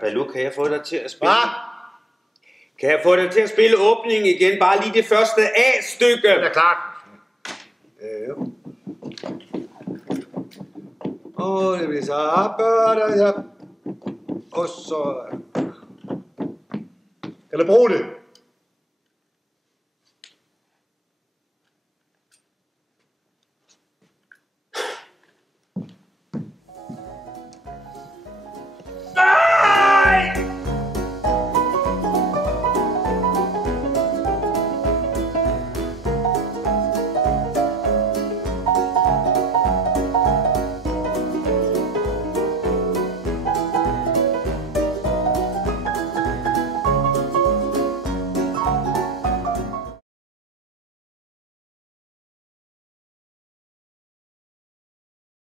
Baloo, kan jeg få dig til at spille? Hvad? Kan jeg få dig til at spille åbningen igen? Bare lige det første A-stykke. Det er klart. Og det bliver så arbejder jeg. Og så... Kan du bruge det?